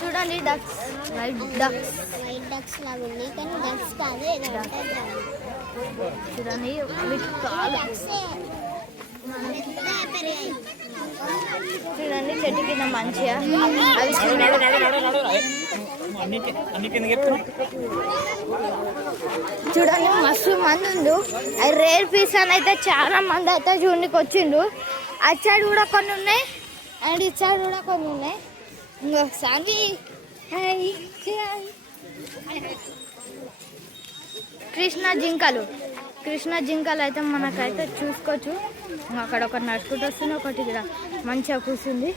చూడండి ducks, white ducks లాగా ఉంది కానీ డక్స్ కాదు, చూడండి చూడండి చెట్టు కింద మంచిగా చూడండి మస్తు మంది ఉండు. అది రేర్ పీస్ అని అయితే చాలా మంది అయితే చూడడానికి వచ్చిండు. అటు సైడ్ కూడా కొన్ని ఉన్నాయి అండ్ ఇటు సైడ్ కూడా కొన్ని ఉన్నాయి. ఇంకొకసారి కృష్ణ జింకలు అయితే మనకైతే చూసుకోవచ్చు. అక్కడ ఒకటి నడుచుకుంటూ వస్తుంది, ఒకటి ఇక్కడ మంచిగా కూర్చుంది.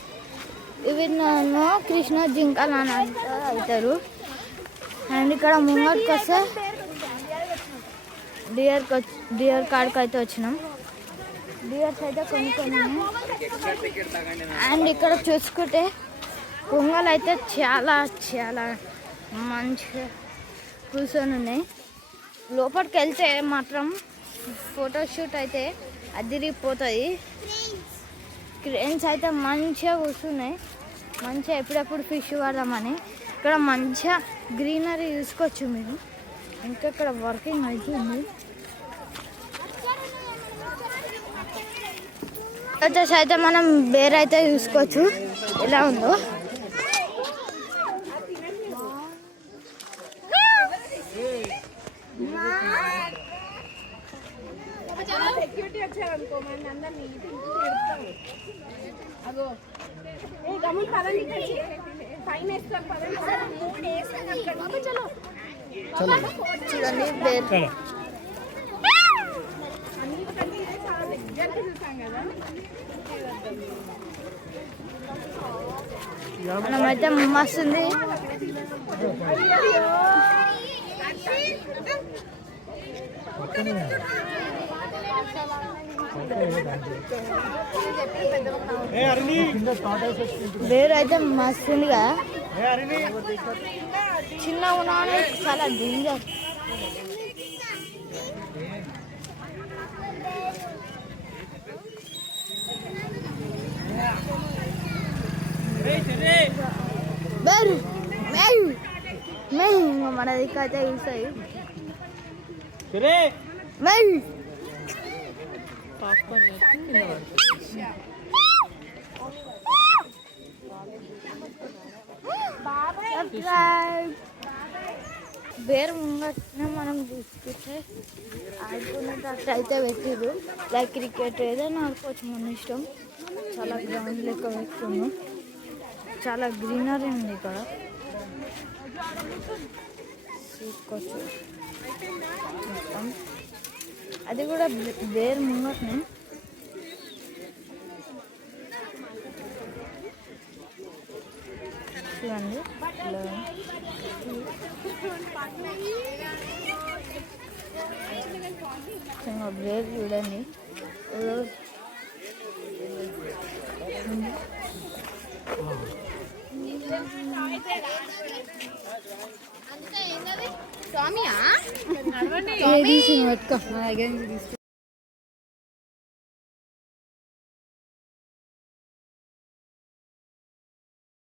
ఇవి నన్ను కృష్ణ జింకలు అని అవుతారు. అండ్ ఇక్కడ ముంగటికి వస్తే డియర్ కాడికి అయితే వచ్చినాం. డియర్స్ అయితే కొన్ని అండ్ ఇక్కడ చూసుకుంటే కొంగలు అయితే చాలా చాలా మంచిగా కూర్చొని ఉన్నాయి. లోపలికి వెళ్తే మాత్రం ఫోటోషూట్ అయితే అదిరిపోతుంది. క్రేన్స్ అయితే మంచిగా కూర్చున్నాయి. మంచిగా ఎప్పుడెప్పుడు ఫిష్ పడదామని ఇక్కడ మంచిగా గ్రీనరీ చూసుకోవచ్చు మీరు. ఇంకా ఇక్కడ వర్కింగ్ అవుతుంది. వచ్చేసి అయితే మనం బేర్ అయితే చూసుకోవచ్చు ఎలా ఉందో. చూడండి బేర్ మనమైతే మస్తుంది. వేరు అయితే మస్తుంది కదా, చిన్న ఉన్నాను చాలా డేంజర్. బేరు మేయు మేయు మన దిక్కు అయితే చూస్తాయి. మేయు బేరు ముంగట్నే మనం చూసుకుంటే ఆడుకునేటట్టు అయితే పెట్టిరు. లైక్ క్రికెట్ ఏదైనా ఆడుకోవచ్చు మన ఇష్టం. చాలా గ్రౌండ్ లెక్క పెట్టుకున్నాం. చాలా గ్రీనరీ ఉంది ఇక్కడ చూసుకోవచ్చు. మొత్తం అది కూడా బేర్ ముంగట్నే. చూడండి బేర్ చూడండి. స్వామియా